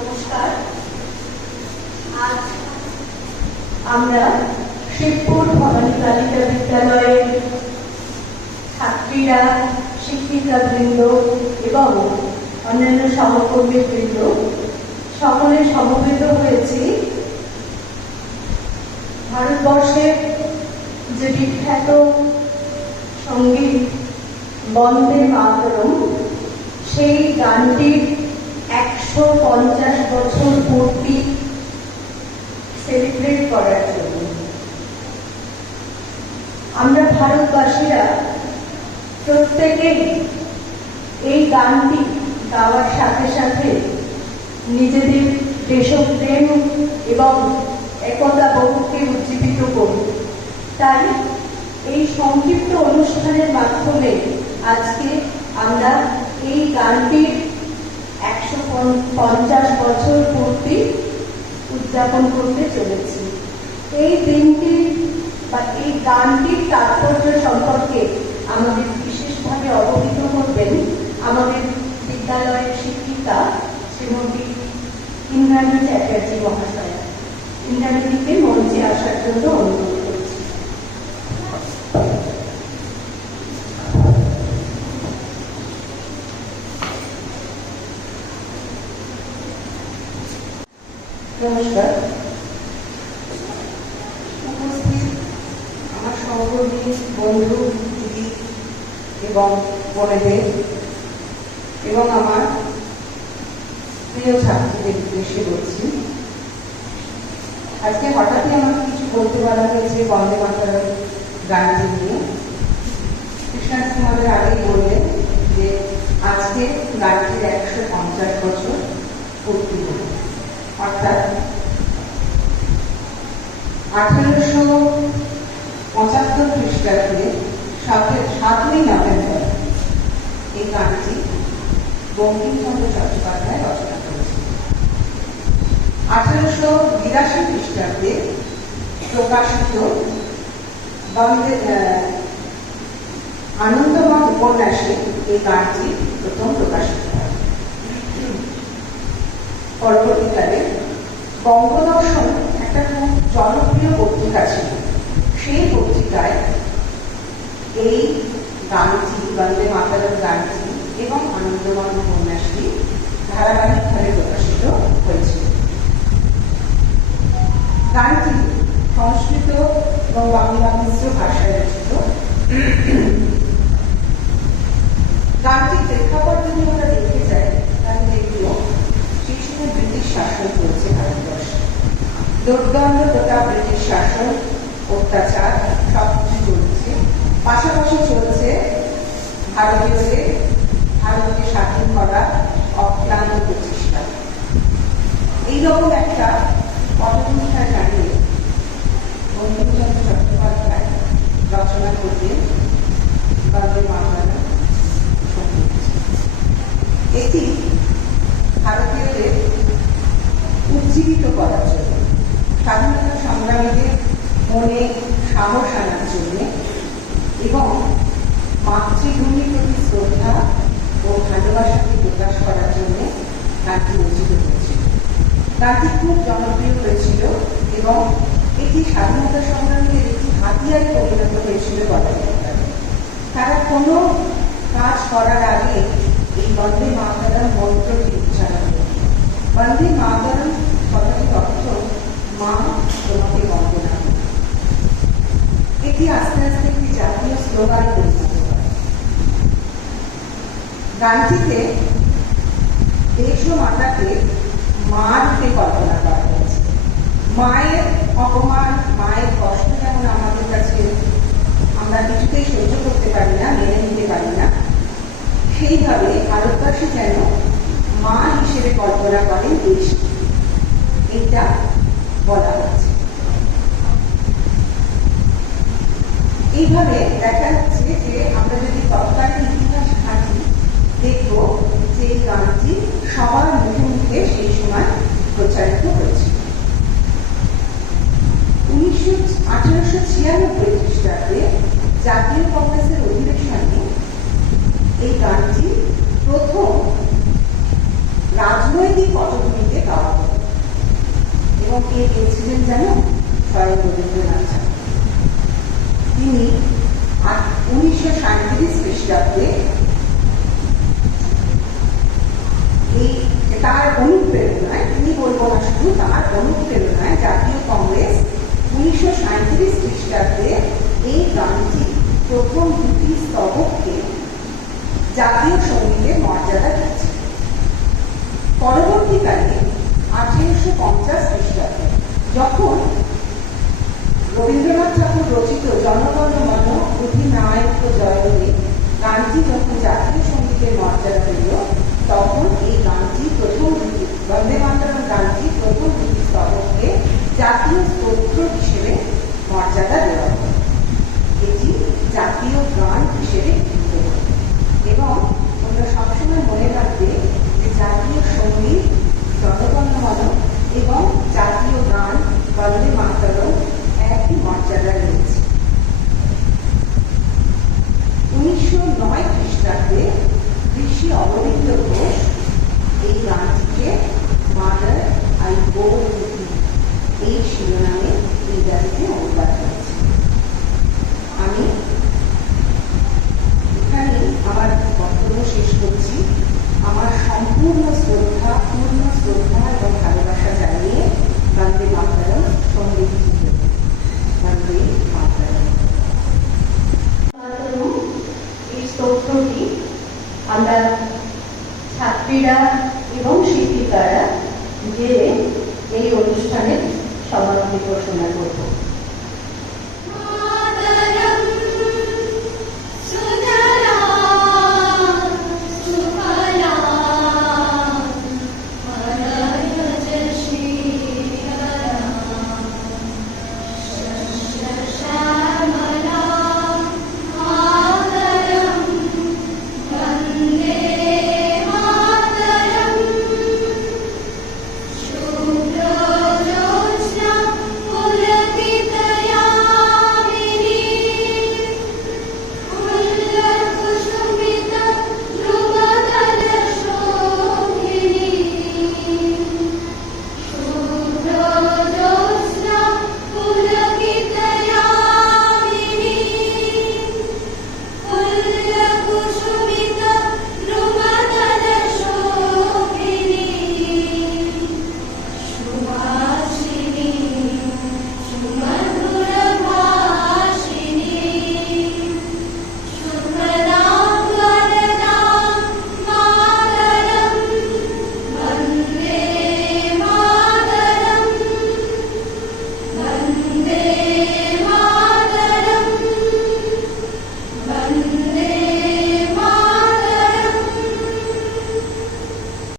নমস্কার। আজ আমরা শিবপুর ভবানী বালিকা বিদ্যালয়ের ছাত্রীরা, শিক্ষিকাবৃন্দ এবং অন্যান্য সহকর্মীবৃন্দ সকলে সমবেত হয়েছি ভারতবর্ষের যে বিখ্যাত সঙ্গীত বন্দে মাতরম, সেই গানটির 150 বছর পূর্তি সেলিব্রেট করার জন্য। আমরা ভারতবাসীরা প্রত্যেকেই এই গানটি গাওয়ার সাথে সাথে নিজেদের দেশপ্রেম এবং একতা বোধকে উজ্জীবিত করি। তাই এই সংক্ষিপ্ত অনুষ্ঠানের মাধ্যমে আজকে আমরা এই গানটির 150 বছর পূর্তি উদযাপন করতে চলেছি। এই দিনটি বা এই গানটির তাৎপর্য সম্পর্কে আমাদের বিশেষভাবে অবহিত করবেন আমাদের বিদ্যালয়ের শিক্ষিকা শ্রীমতী ইন্দ্রাণী চ্যাটার্জি মহাশয়া। ইন্দ্রাণীকে মঞ্চে আসার জন্য অনুরোধ করছি। নমস্কার। উপস্থিত আমার সহকর্মী, বন্ধু, দিদি এবং বোনেদের এবং আমার প্রিয় ছাত্রীদের উদ্দেশ্যে বলছি, আজকে হঠাৎই আমাকে কিছু বলতে বলা হয়েছে বন্দে মাতরম গানটি নিয়ে। কৃষ্ণান আমাদের আগেই বললেন যে আজকে গানটির 150 বছর পূর্তি হল, অর্থাৎ 1875 খ্রিস্টাব্দে 7ই নভেম্বর এই গানটি বঙ্কিমচন্দ্র চট্টোপাধ্যায় রচনা করেছেন। 1882 খ্রিস্টাব্দে প্রকাশিত আনন্দমঠ উপন্যাসে এই গানটি প্রথম প্রকাশিত হয়। পরবর্তীকালে বঙ্গদর্শন একটা খুব জনপ্রিয় পত্রিকা ছিল। সেই পত্রিকায় এই গানটি, বন্দে মাতরম গানটি এবং আনন্দমঠ উপন্যাসটি ধারাবাহিকভাবে প্রকাশিত হয়েছিল। গানটি সংস্কৃত এবং বাংলা মিশ্র ভাষায় রচিত। গানটির প্রেক্ষাপট যদি আমরা দেখতে চাই তাহলে দেখব সেই সময় ব্রিটিশ শাসন চলছে ভারতবর্ষে। দুর্দণ্ড তথা ব্রিটিশ শাসন, অত্যাচার সবকিছু চলছে। পাশাপাশি চলছে ভারতকে স্বাধীন করা অক্লান্ত প্রচেষ্টা। এইরকম একটা পটভূমিকা জানিয়ে বঙ্কিমচন্দ্র চট্টোপাধ্যায় রচনা করলেন বন্দে মাতরম সঙ্গীত। এটি ভারতীয়দের উজ্জীবিত করার জন্য, স্বাধীনতা সংগ্রামীদের মনে সাহস আনার জন্য এবং মাতৃভূমির প্রতি শ্রদ্ধা ও ভালোবাসাকে প্রকাশ করার জন্য গানটি রচিত হয়েছিল। গানটি খুব জনপ্রিয় হয়েছিল এবং এটি স্বাধীনতা সংগ্রামীদের একটি হাতিয়ারে পরিণত হয়েছিল বলা যেতে পারে। তারা কোনো কাজ করার আগে এই বন্দে মাতরম মন্ত্রটি উচ্চারণ করে। বন্দে মাতরম কথাটির অর্থ মা তোমাকে বন্দনা। এটি আস্তে আস্তে একটি জাতীয় স্লোগান পরিণত হয়। গানটিতে দেশ ও মাতাকে মা রূপে কল্পনা করা হয়েছে। মায়ের অপমান, মায়ের কষ্ট যেমন আমাদের কাছে আমরা কিছুতেই সহ্য করতে পারি না, মেনে নিতে পারি না, সেইভাবে ভারতবাসী যেন মা হিসেবে কল্পনা করেন দেশ। এটা বলা হচ্ছে। এইভাবে দেখা যাচ্ছে যে আমরা যদি তৎকালীন ইতিহাস ঘাঁটি দেখব যে এই গানটি সবার মুখে মুখে সেই সময় প্রচারিত হয়েছিল। 1896 খ্রিস্টাব্দে জাতীয় কংগ্রেসের অধিবেশনে এই গানটি প্রথম রাজনৈতিক পটভূমিতে গাওয়া অনুপ্রেরণায়, তিনি বলবো না শুধু, তার অনুপ্রেরণায় জাতীয় কংগ্রেস 1937 খ্রিস্টাব্দে এই গানটি প্রথম দুটি স্তবককে জাতীয় সঙ্গীতের মর্যাদা দিয়েছে। পরবর্তীকালে 1850 খ্রিস্টাব্দে যখন রবীন্দ্রনাথ ঠাকুর রচিত জনগণ মন অধিনায়ক জয়তে গানটি যখন জাতীয় সঙ্গীতের মর্যাদা পেল, তখন এই গানটি প্রথম দুটি বন্দে মাতরম গানটি প্রথম দুটি স্তবককে জাতীয় স্তোত্র হিসেবে মর্যাদা দেওয়া হয়। এটি জাতীয় গান হিসেবে গৃহীত হয়। এবং তোমরা সবসময় মনে রাখবে যে জাতীয় সঙ্গীত জনগণ মন এবং জাতীয় গান বন্দে মাতরম একই মর্যাদা রয়েছে। 1909 খ্রিস্টাব্দে ঋষি অরবিন্দ ঘোষ এই গানটিকে মাদার আই গো টু থি এই শিরোনামে ইংরাজিতে অনুবাদ করেছে। আমি এখানে আমার বক্তব্য শেষ করছি। আমার সম্পূর্ণ শ্রদ্ধা, পূর্ণ শ্রদ্ধা এবং ভালোবাসা জানিয়ে বন্দে মাতরম সঙ্গীত জীবন। বন্দে মাতরম। এই স্তোত্রটি আমরা ছাত্রীরা এবং শিক্ষিকারা গেয়ে এই অনুষ্ঠানের সমাপ্তি ঘোষণা করব।